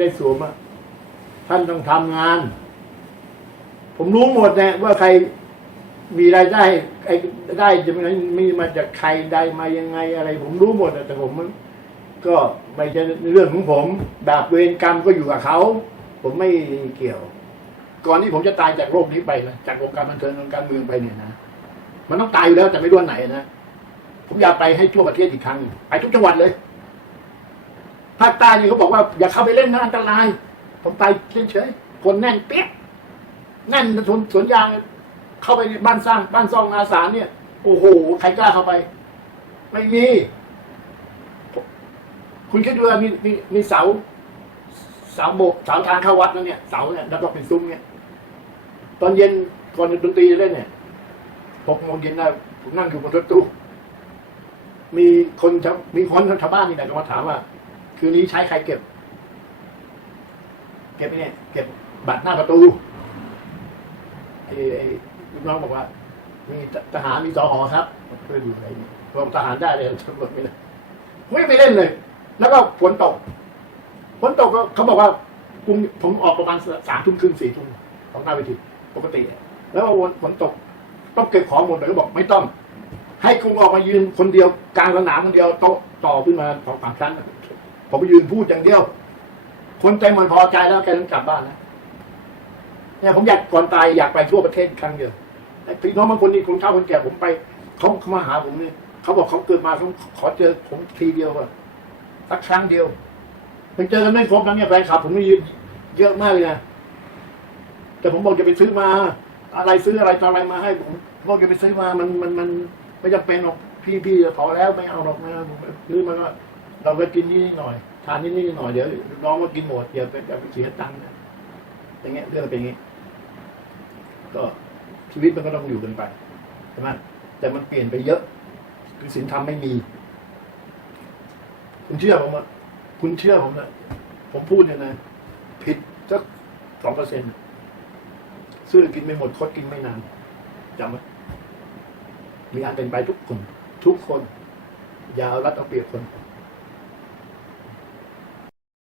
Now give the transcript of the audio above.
ได้สวมอะท่านต้องทำงาน ผมรู้หมดนะว่าใครมีรายได้ไอ้ได้จะมีมีมาจากใครได้มายังไงอะไร ผมรู้หมดแต่ผมก็ไม่ใช่เรื่องของผมดาบเวรกรรมก็อยู่กับเขา ผมไม่เกี่ยว ก่อนที่ผมจะตายจากโลกนี้ไปนะจากวงการบันเทิงวงการเมืองไปเนี่ยนะมันต้องตายอยู่แล้วแต่ไม่รู้วันไหนนะผมอยากไปให้ทั่วประเทศอีกครั้งไปทุกจังหวัดเลย ภาคใต้นี่เขาบอกว่าอย่าเข้าไปเล่นนะอันตราย ผมไปเฉยๆคนแน่นเปี้ยกแน่นสวนสวนยาง เข้าไปในบ้านสร้างบ้านซองอาสาเนี่ยโอ้โหใครกล้าเข้าไป ไม่มี คุณคิดดูว่ามีมีมีเสาเสาโบกเสาทางเข้าวัดนั่นเนี่ยเสาเนี่ยแล้วก็เป็นซุ้มเนี่ยตอนเย็นก่อนดนตรีจะเล่นเนี่ยหกโมงเย็นนะผมนั่งอยู่บนรถตู้มีคนมีคนชาวบ้านนี่แหละมาถามว่า คืนนี้ใช้ใครเก็บ เก็บไอ้เนี่ยเก็บบัตรหน้าประตูไอ้ไอ้ลูกน้องบอกว่า มีทหารมีสอหอครับเพื่อดูอะไรเนี่ยบอกทหารได้เลยตำรวจไม่ได้ไม่ไปเล่นเลย แล้วก็ฝนตกฝนตกก็เขาบอกว่าผมผมออกประมาณสามทุ่มครึ่งสี่ทุ่มของหน้าเวทีปกติ แล้ววันฝนตก ต้องเก็บของหมดเลยก็บอกไม่ต้อง ให้คุณออกมายืนคนเดียวกลางสนามคนเดียวโต๊ะต่อขึ้นมาสองสามชั้น ผมไปยืนพูดอย่างเดียว คนใจมันพอใจแล้วแกต้องกลับบ้านนะเนี่ยผมอยากก่อนตายอยากไปทั่วประเทศครั้งเดียวพี่น้องบางคนนี่คนเฒ่าคนแก่ผมไปเขามาหาผมนี่เขาบอกเขาเกิดมาเขาขอเจอผมทีเดียวอะสักครั้งเดียวไปเจอกันไม่ครบนะเนี่ยแฟนคลับผมนี่เยอะมากเลยนะแต่ผมบอกจะไปซื้อมา อะไรซื้ออะไรต่ออะไรมาให้ผมบอกจะไปซื้อมามันมันมันไม่จำเป็นหรอกพี่พี่พอแล้วไม่เอาหรอกไม่เอาซื้อมาก็ เราก็กินนิดหน่อย ทานนิดนิดหน่อยเดี๋ยวน้องก็กินหมดเดี๋ยวไปจะไปเสียตังค์นะอย่างเงี้ยเรื่องเป็นอย่างงี้ ก็ชีวิตมันก็ต้องอยู่กันไปใช่ไหมแต่มันเปลี่ยนไปเยอะ คือศีลธรรมไม่มี คุณเชื่อผมอะคุณเชื่อผมนะผมพูดเนี่ยนะผิดสักสองเปอร์เซ็นต์ซื้อกินไม่หมดคดกินไม่นานจำไว้มีอันเป็นไปทุกคน ทุกคน อย่าเอารัดเอาเปรียบคน